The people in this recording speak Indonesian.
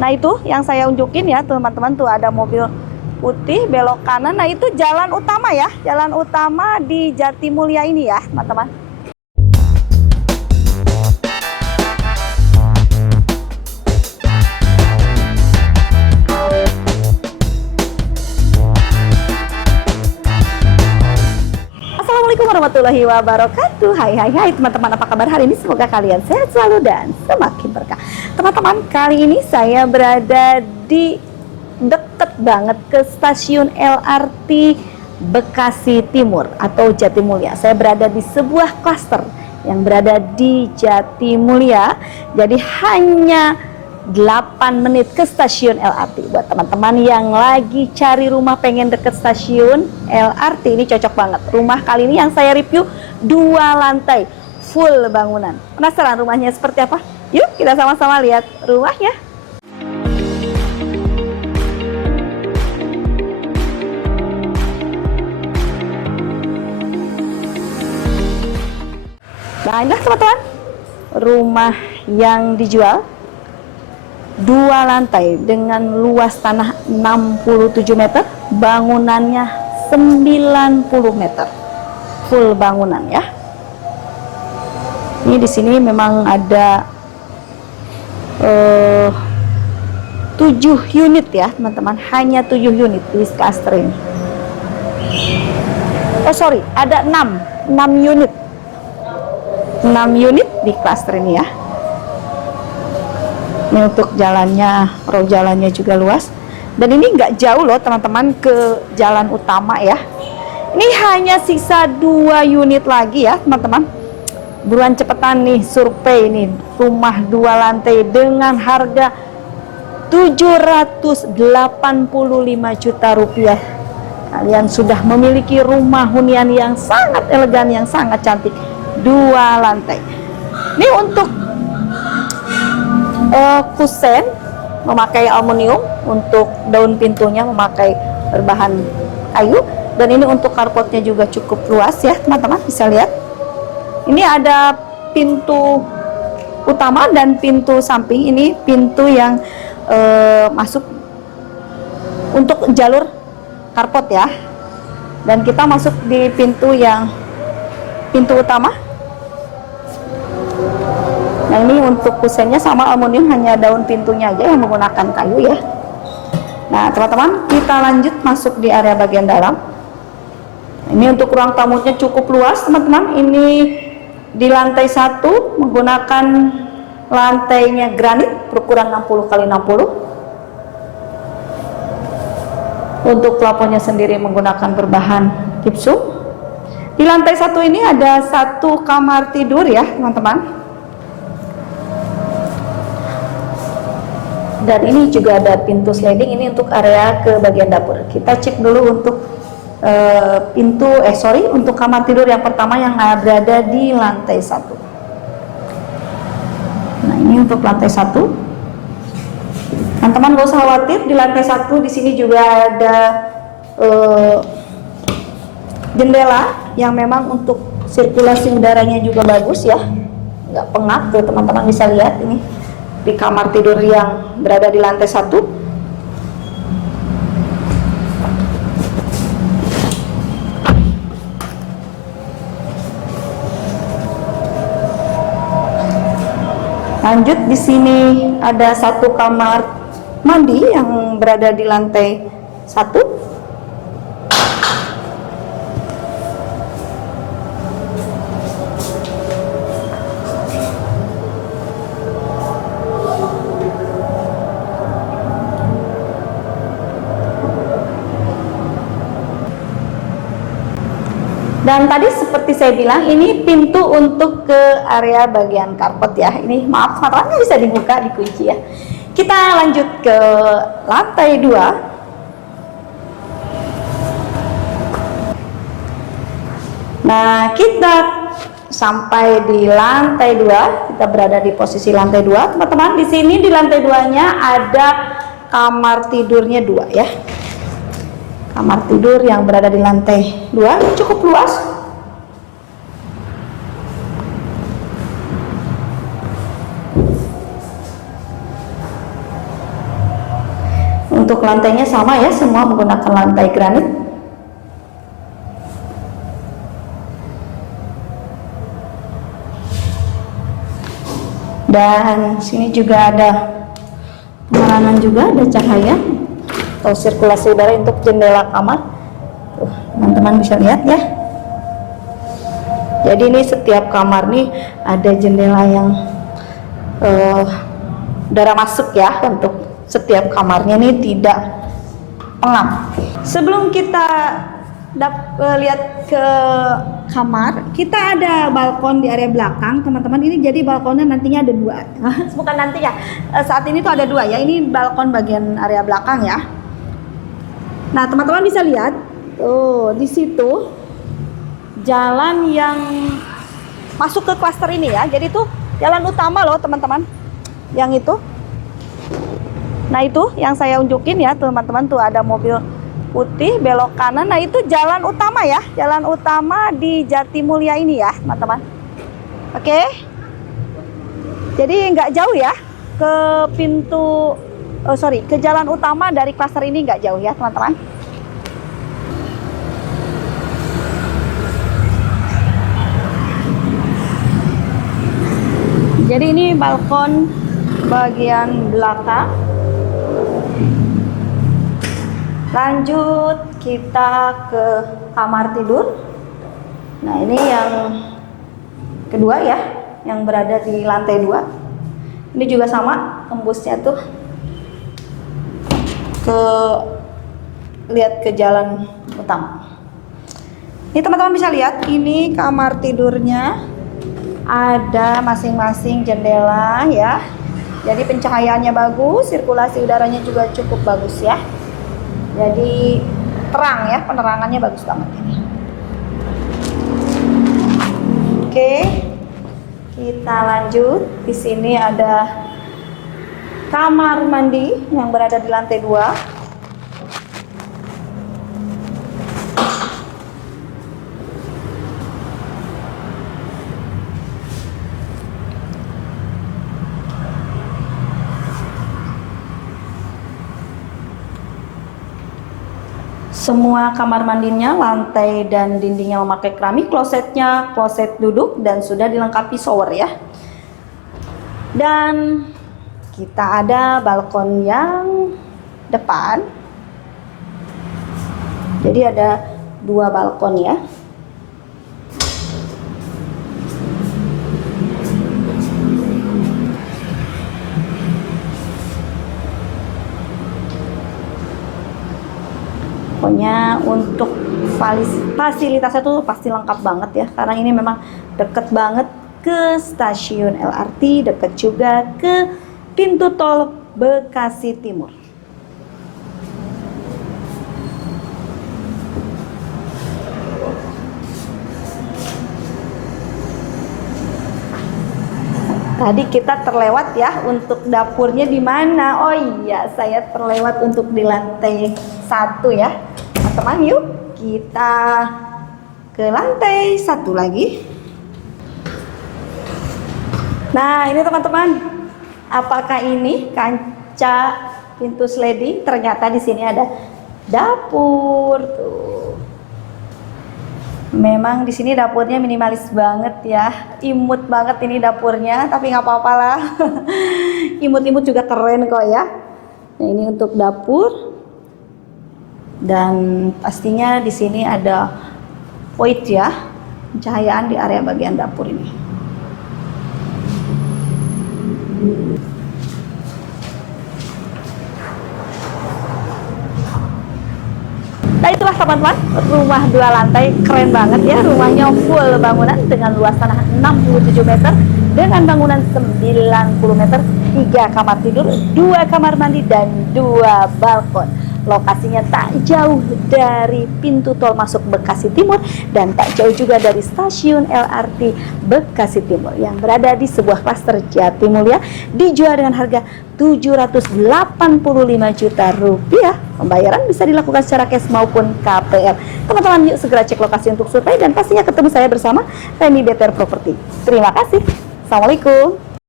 Nah itu yang saya unjukin ya teman-teman, tuh ada mobil putih belok kanan. Nah itu jalan utama ya, jalan utama di Jatimulya ini ya teman-teman. Assalamualaikum warahmatullahi wabarakatuh. Hai teman-teman, apa kabar hari ini? Semoga kalian sehat selalu dan semakin berkah. Teman-teman, kali ini saya berada di deket banget ke stasiun LRT Bekasi Timur atau Jatimulya. Saya berada di sebuah klaster yang berada di Jatimulya. Jadi hanya 8 menit ke stasiun LRT. Buat teman-teman yang lagi cari rumah pengen deket stasiun LRT, ini cocok banget. Rumah kali ini yang saya review 2 lantai full bangunan. Penasaran rumahnya seperti apa? Yuk kita sama-sama lihat rumahnya. Nah inilah teman-teman rumah yang dijual, 2 lantai dengan luas tanah 67 meter, bangunannya 90 meter, full bangunan ya. Ini di sini memang ada 7 unit ya teman-teman, hanya 7 unit di cluster ini. Oh sorry, ada 6 unit. 6 unit di cluster ini ya. Ini untuk jalannya, jalannya juga luas. Dan ini nggak jauh loh teman-teman ke jalan utama ya. Ini hanya sisa 2 unit lagi ya teman-teman. Buruan cepetan nih survei ini. Rumah 2 lantai dengan harga 785 juta rupiah. Kalian sudah memiliki rumah hunian yang sangat elegan, yang sangat cantik. 2 lantai. Ini untuk kusen memakai aluminium, untuk daun pintunya memakai berbahan kayu, dan ini untuk karpotnya juga cukup luas ya teman-teman, bisa lihat. Ini ada pintu utama dan pintu samping. Ini pintu yang masuk untuk jalur karpot ya, dan kita masuk di pintu utama. Nah ini untuk kusennya sama aluminium, hanya daun pintunya aja yang menggunakan kayu ya. Nah teman-teman, kita lanjut masuk di area bagian dalam. Ini untuk ruang tamunya cukup luas teman-teman. Ini di lantai 1 menggunakan lantainya granit berukuran 60 x 60. Untuk plafonnya sendiri menggunakan berbahan gipsum. Di lantai 1 ini ada 1 kamar tidur ya teman-teman. Dan ini juga ada pintu sliding, ini untuk area ke bagian dapur. Kita cek dulu untuk untuk kamar tidur yang pertama yang berada di lantai 1. Nah ini untuk lantai 1. Teman-teman gak usah khawatir, di lantai 1 di sini juga ada jendela yang memang untuk sirkulasi udaranya juga bagus ya, nggak pengap tuh teman-teman, bisa lihat ini di kamar tidur yang berada di lantai 1. Lanjut, di sini ada 1 kamar mandi yang berada di lantai 1. Dan tadi seperti saya bilang, ini pintu untuk ke area bagian karpet ya. Ini maaf teman-teman, bisa dibuka, dikunci ya. Kita lanjut ke lantai 2. Nah kita sampai di lantai 2, kita berada di posisi lantai 2 teman-teman. Di sini di lantai 2-nya ada kamar tidurnya 2 ya. Kamar tidur yang berada di lantai 2 cukup luas. Untuk lantainya sama ya, semua menggunakan lantai granit. Dan sini juga ada penerangan, juga ada cahaya atau sirkulasi udara untuk jendela kamar. Tuh, teman-teman bisa lihat ya. Jadi ini setiap kamar nih ada jendela yang udara masuk ya, untuk setiap kamarnya ini tidak pengap. Sebelum kita lihat ke kamar, kita ada balkon di area belakang, teman-teman. Ini jadi balkonnya nantinya ada dua. Bukan nanti ya, saat ini tuh ada dua ya. Ini balkon bagian area belakang ya. Nah, teman-teman bisa lihat tuh di situ jalan yang masuk ke klaster ini ya. Jadi tuh jalan utama loh teman-teman. Yang itu. Nah, itu yang saya unjukin ya teman-teman, tuh ada mobil putih belok kanan. Nah, itu jalan utama ya. Jalan utama di Jatimulya ini ya teman-teman. Oke. Jadi nggak jauh ya ke pintu, ke jalan utama dari klaster ini, nggak jauh ya teman-teman. Jadi ini balkon bagian belakang. Lanjut kita ke kamar tidur. Nah, ini yang kedua ya, yang berada di lantai 2. Ini juga sama, tembusnya tuh lihat ke jalan utama. Ini teman-teman bisa lihat, ini kamar tidurnya ada masing-masing jendela ya. Jadi pencahayaannya bagus, sirkulasi udaranya juga cukup bagus ya. Jadi terang ya, penerangannya bagus banget ini. Oke, kita lanjut. Di sini ada kamar mandi yang berada di lantai 2. Semua kamar mandinya, lantai dan dindingnya memakai keramik, klosetnya kloset duduk dan sudah dilengkapi shower ya. Dan kita ada balkon yang depan. Jadi ada 2 balkon ya. Pokoknya untuk fasilitasnya tuh pasti lengkap banget ya, karena ini memang deket banget ke stasiun LRT, deket juga ke pintu tol Bekasi Timur. Tadi kita terlewat ya untuk dapurnya di mana? Oh iya, saya terlewat untuk di lantai 1 ya. Teman-teman, yuk kita ke lantai 1 lagi. Nah, ini teman-teman, apakah ini kaca pintu sliding? Ternyata di sini ada dapur tuh. Memang di sini dapurnya minimalis banget ya, imut banget ini dapurnya, tapi nggak apa-apa lah. Imut-imut juga keren kok ya. Nah, ini untuk dapur, dan pastinya di sini ada void ya, pencahayaan di area bagian dapur ini. Nah, itulah teman-teman, rumah 2 lantai keren banget ya. Rumahnya full bangunan dengan luas tanah 67 meter dengan bangunan 90 meter, 3 kamar tidur, 2 kamar mandi dan 2 balkon. Lokasinya tak jauh dari pintu tol masuk Bekasi Timur dan tak jauh juga dari stasiun LRT Bekasi Timur yang berada di sebuah klaster Jatimulya, dijual dengan harga 785 juta rupiah. Pembayaran bisa dilakukan secara cash maupun KPR. Teman-teman, yuk segera cek lokasi untuk survei dan pastinya ketemu saya bersama Reni BTR Property. Terima kasih. Assalamualaikum.